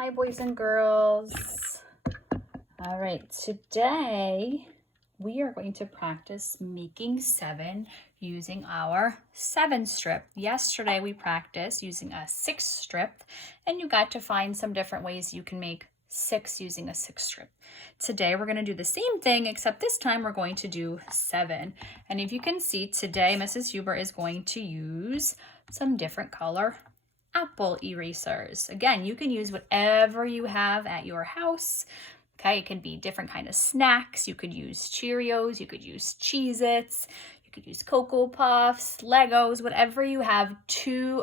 Hi, boys and girls. All right, today we are going to practice making 7 using our 7 strip. Yesterday we practiced using a 6 strip, and you got to find some different ways you can make 6 using a 6 strip. Today we're going to do the same thing, except this time we're going to do 7. And if you can see, today Mrs. Huber is going to use some different color apple erasers. Again, you can use whatever you have at your house. Okay, it can be different kind of snacks. You could use Cheerios, you could use Cheez-Its, you could use Cocoa Puffs, Legos, whatever you have, two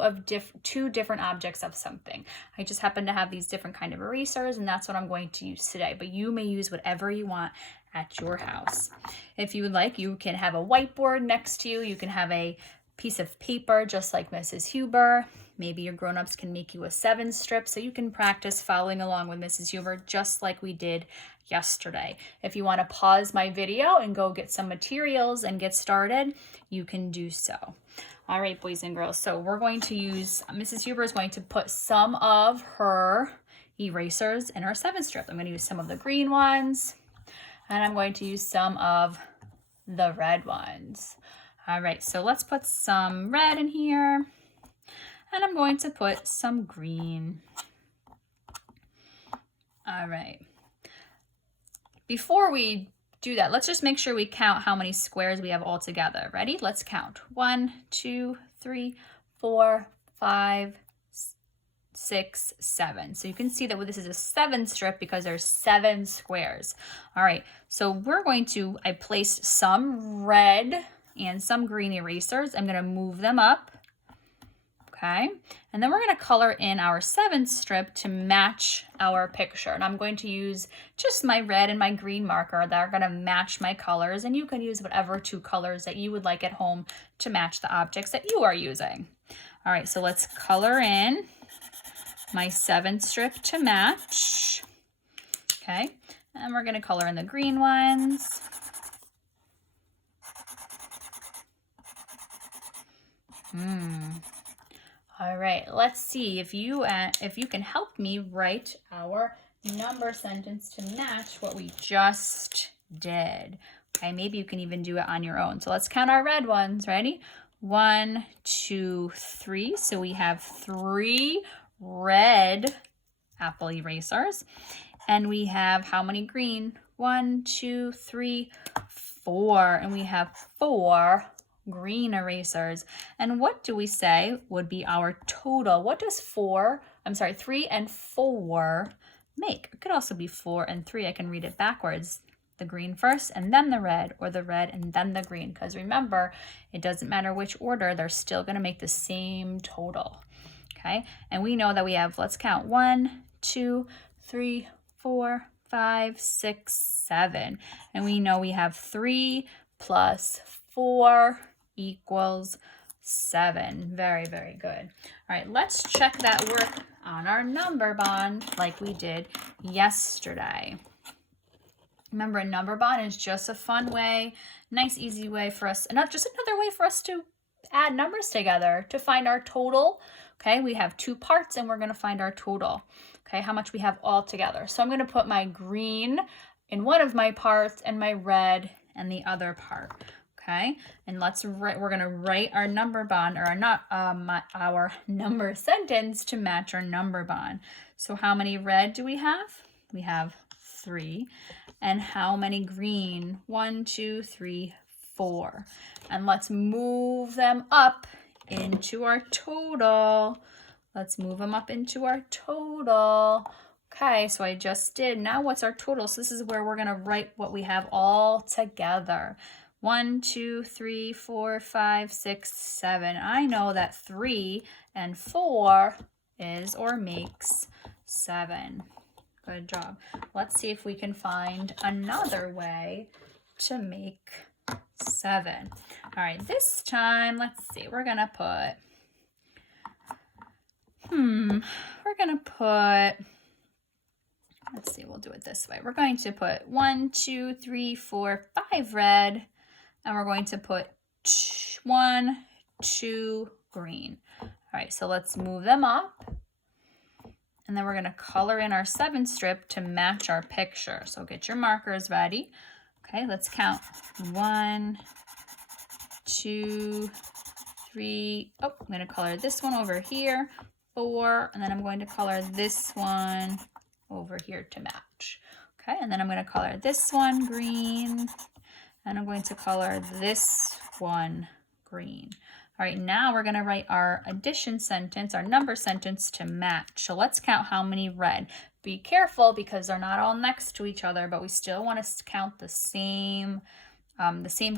different objects of something. I just happen to have these different kind of erasers, and that's what I'm going to use today. But you may use whatever you want at your house. If you would like, you can have a whiteboard next to you. You can have a piece of paper just like Mrs. Huber. Maybe your grown-ups can make you a 7 strip so you can practice following along with Mrs. Huber just like we did yesterday. If you want to pause my video and go get some materials and get started, you can do so. All right, boys and girls, so we're going to use, Mrs. Huber is going to put some of her erasers in our 7 strip. I'm going to use some of the green ones, and I'm going to use some of the red ones. All right, so let's put some red in here. And I'm going to put some green. All right. Before we do that, let's just make sure we count how many squares we have all together. Ready? Let's count. 1, 2, 3, 4, 5, 6, 7. So you can see that this is a 7 strip because there's 7 squares. All right. So we're going to, I placed some red and some green erasers. I'm going to move them up. Okay, and then we're going to color in our 7 strip to match our picture. And I'm going to use just my red and my green marker that are going to match my colors. And you can use whatever 2 colors that you would like at home to match the objects that you are using. All right, so let's color in my 7 strip to match. Okay, and we're going to color in the green ones. All right, let's see if you can help me write our number sentence to match what we just did. Okay, maybe you can even do it on your own. So let's count our red ones. Ready? 1, 2, 3. So we have 3 red apple erasers. And we have how many green? 1, 2, 3, 4. And we have 4 green erasers. And what do we say would be our total? What does 3 and 4 make? It could also be 4 and 3. I can read it backwards. The green first and then the red, or the red and then the green. Because remember, it doesn't matter which order, they're still going to make the same total. Okay, and we know that we have, let's count, 1, 2, 3, 4, 5, 6, 7. And we know we have 3 plus 4 equals 7. Very, very good. All right, let's check that work on our number bond like we did yesterday. Remember, a number bond is just a fun way, nice, easy way for us, and not just another way for us to add numbers together to find our total. Okay, we have 2 parts and we're going to find our total. Okay, how much we have all together. So I'm going to put my green in one of my parts and my red in the other part. Okay, and we're going to write our number bond, or our number sentence to match our number bond. So how many red do we have? We have 3. And how many green? 1, 2, 3, 4. And let's move them up into our total. Let's move them up into our total. Okay, so I just did. Now what's our total? So this is where we're going to write what we have all together. 1, 2, 3, 4, 5, 6, 7. I know that 3 and 4 is or makes 7. Good job. Let's see if we can find another way to make 7. All right, this time, let's see, we're going to put, let's see, we'll do it this way. We're going to put 1, 2, 3, 4, 5 red, and we're going to put 1, 2 green. All right, so let's move them up. And then we're going to color in our 7 strip to match our picture. So get your markers ready. Okay, let's count. 1, 2, 3. Oh, I'm going to color this one over here. 4, and then I'm going to color this one over here to match. Okay, and then I'm going to color this one green, and I'm going to color this one green. All right, now we're going to write our addition sentence, our number sentence to match. So let's count how many red. Be careful because they're not all next to each other, but we still want to count the same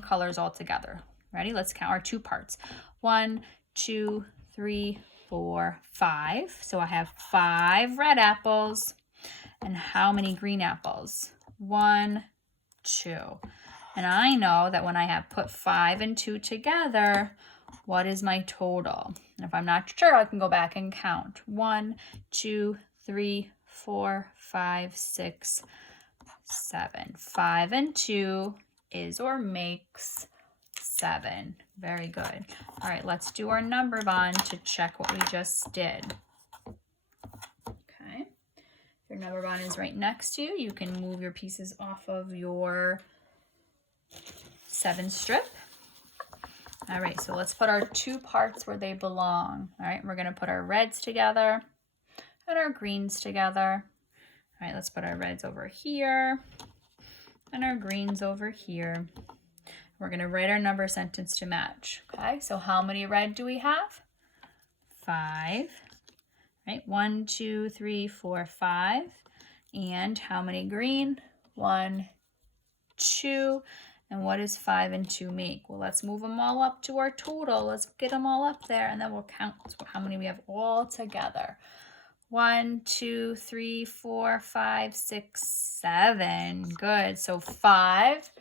colors all together. Ready? Let's count our 2 parts. 1, 2, 3, 4, 5. So I have 5 red apples. And how many green apples? 1, 2. And I know that when I have put 5 and 2 together, what is my total? And if I'm not sure, I can go back and count. 1, 2, 3, 4, 5, 6, 7. 5 and 2 is or makes 7. Very good. All right, let's do our number bond to check what we just did. Okay. If your number bond is right next to you, you can move your pieces off of your 7 strip. All right, so let's put our 2 parts where they belong. All right, we're going to put our reds together and our greens together. All right, let's put our reds over here and our greens over here. We're going to write our number sentence to match. Okay, so how many red do we have? 5. Right, 1, 2, 3, 4, 5. And how many green? 1, 2. And what does 5 and 2 make? Well, let's move them all up to our total. Let's get them all up there, and then we'll count how many we have all together. 1, 2, 3, 4, 5, 6, 7. Good. So 5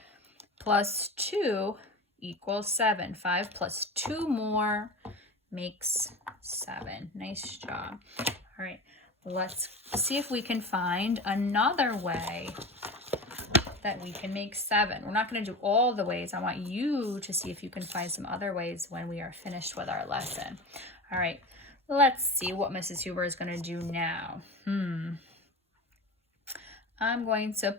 plus 2 equals 7. 5 plus 2 more makes 7. Nice job. All right, let's see if we can find another way that we can make 7. We're not going to do all the ways. I want you to see if you can find some other ways when we are finished with our lesson. All right, let's see what Mrs. Huber is going to do now. I'm going to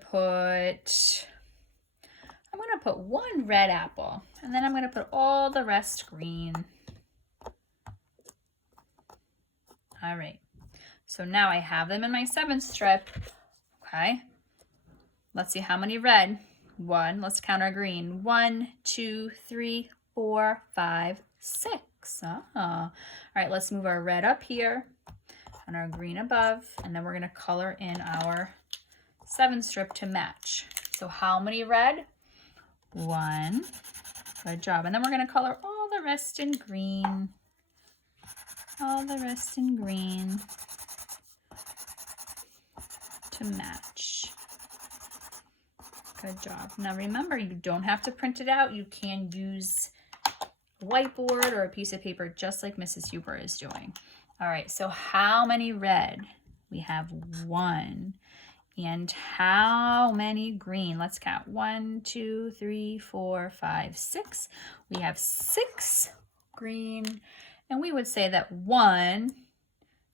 put 1 red apple, and then I'm going to put all the rest green. All right, so now I have them in my 7 strip. Okay, let's see how many red. 1, let's count our green. 1, 2, 3, 4, 5, 6. All right, let's move our red up here and our green above, and then we're going to color in our 7 strip to match. So how many red? 1. Good job. And then we're going to color all the rest in green. All the rest in green to match. Good job. Now remember, you don't have to print it out. You can use a whiteboard or a piece of paper just like Mrs. Huber is doing. All right, so how many red? We have 1. And how many green? Let's count. 1, 2, 3, 4, 5, 6. We have 6 green. And we would say that 1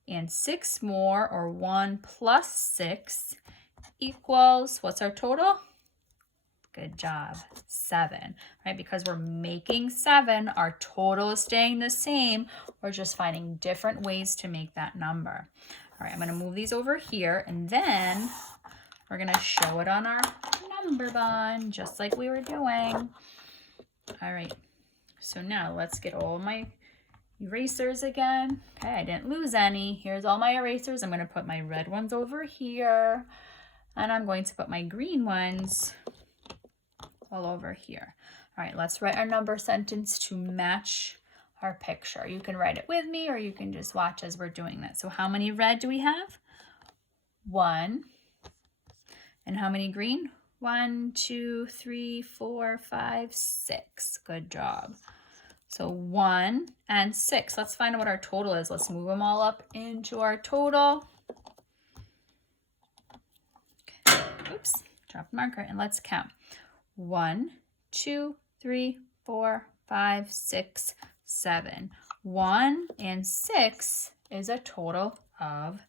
and 6 more, or 1 plus 6, equals, what's our total? Good job, 7, right? Because we're making 7, our total is staying the same. We're just finding different ways to make that number. All right, I'm gonna move these over here, and then we're gonna show it on our number bond, just like we were doing. All right, so now let's get all my erasers again. Okay, I didn't lose any. Here's all my erasers. I'm gonna put my red ones over here, and I'm going to put my green ones all over here. All right, let's write our number sentence to match our picture. You can write it with me, or you can just watch as we're doing that. So how many red do we have? 1. And how many green? 1, 2, 3, 4, 5, 6. Good job. So 1 and 6. Let's find out what our total is. Let's move them all up into our total. Okay. Oops, dropped the marker. And let's count. 1, 2, 3, 4, 5, 6, 7. 1 and 6 is a total of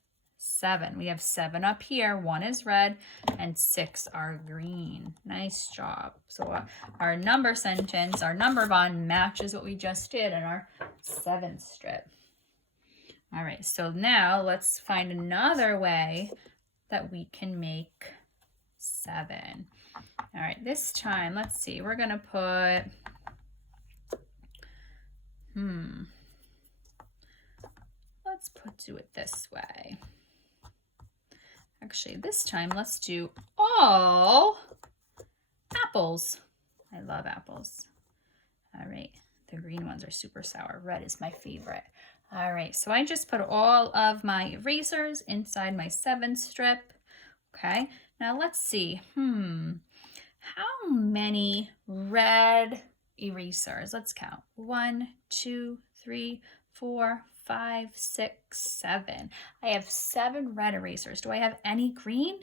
7. We have 7 up here. 1 is red and 6 are green. Nice job. So our number sentence, our number bond matches what we just did in our 7th strip. All right, so now let's find another way that we can make 7. All right, this time, let's see, we're gonna put, do it this way. Actually, this time, let's do all apples. I love apples. All right, the green ones are super sour. Red is my favorite. All right, so I just put all of my erasers inside my 7th strip. Okay, now let's see. How many red erasers? Let's count. 1, 2, 3, 4, 5, 6, 7. I have 7 red erasers. Do I have any green?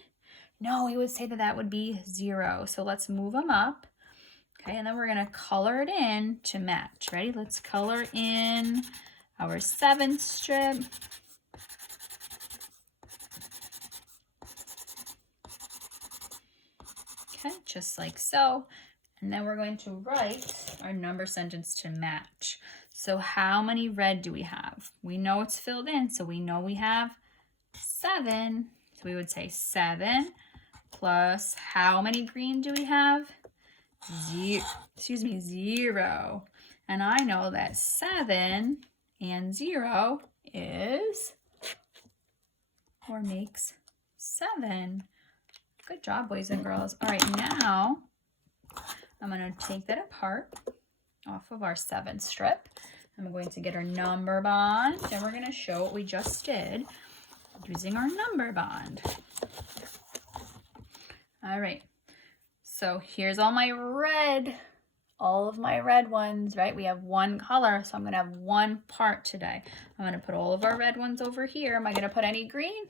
No, we would say that that would be 0. So let's move them up. Okay, and then we're gonna color it in to match. Ready? Let's color in our 7th strip. Okay, just like so. And then we're going to write our number sentence to match. So how many red do we have? We know it's filled in, so we know we have 7. So we would say 7 plus how many green do we have? 0. And I know that 7 and 0 is, or makes 7. Good job, boys and girls. All right, now I'm going to take that apart off of our 7th strip. I'm going to get our number bond, and we're going to show what we just did using our number bond. All right, so here's all my red, all of my red ones, right? We have one color, so I'm going to have one part today. I'm going to put all of our red ones over here. Am I going to put any green?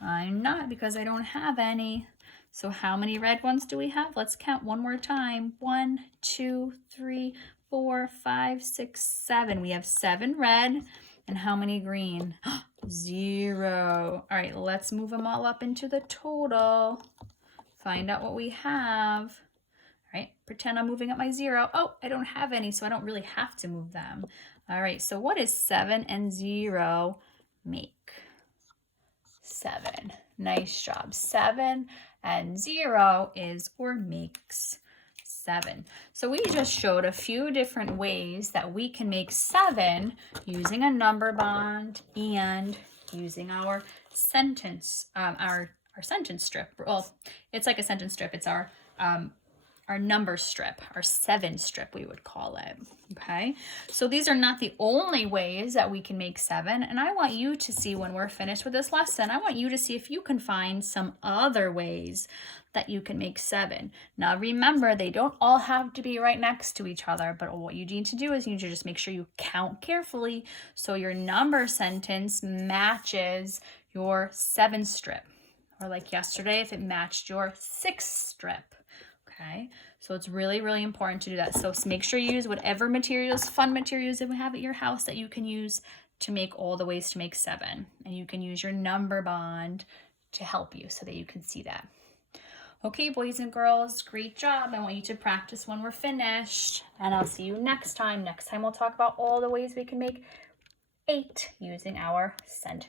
I'm not, because I don't have any. So how many red ones do we have? Let's count one more time. 1, 2, 3, 4, 5, 6, 7. We have 7 red. And how many green? 0. All right, let's move them all up into the total. Find out what we have. All right, pretend I'm moving up my 0. Oh, I don't have any, so I don't really have to move them. All right, so what does 7 and 0 make? 7. Nice job. 7 and 0 is or makes 7. So we just showed a few different ways that we can make 7 using a number bond and using our sentence, our sentence strip. Well, it's like a sentence strip. It's our number strip, our 7 strip, we would call it. Okay, so these are not the only ways that we can make 7, and I want you to see, when we're finished with this lesson, I want you to see if you can find some other ways that you can make 7. Now remember, they don't all have to be right next to each other, but what you need to do is you need to just make sure you count carefully so your number sentence matches your 7 strip, or like yesterday, if it matched your 6 strip. Okay, so it's really, really important to do that. So make sure you use whatever materials, fun materials that we have at your house that you can use to make all the ways to make 7. And you can use your number bond to help you so that you can see that. Okay, boys and girls, great job. I want you to practice when we're finished. And I'll see you next time. Next time we'll talk about all the ways we can make 8 using our sentence.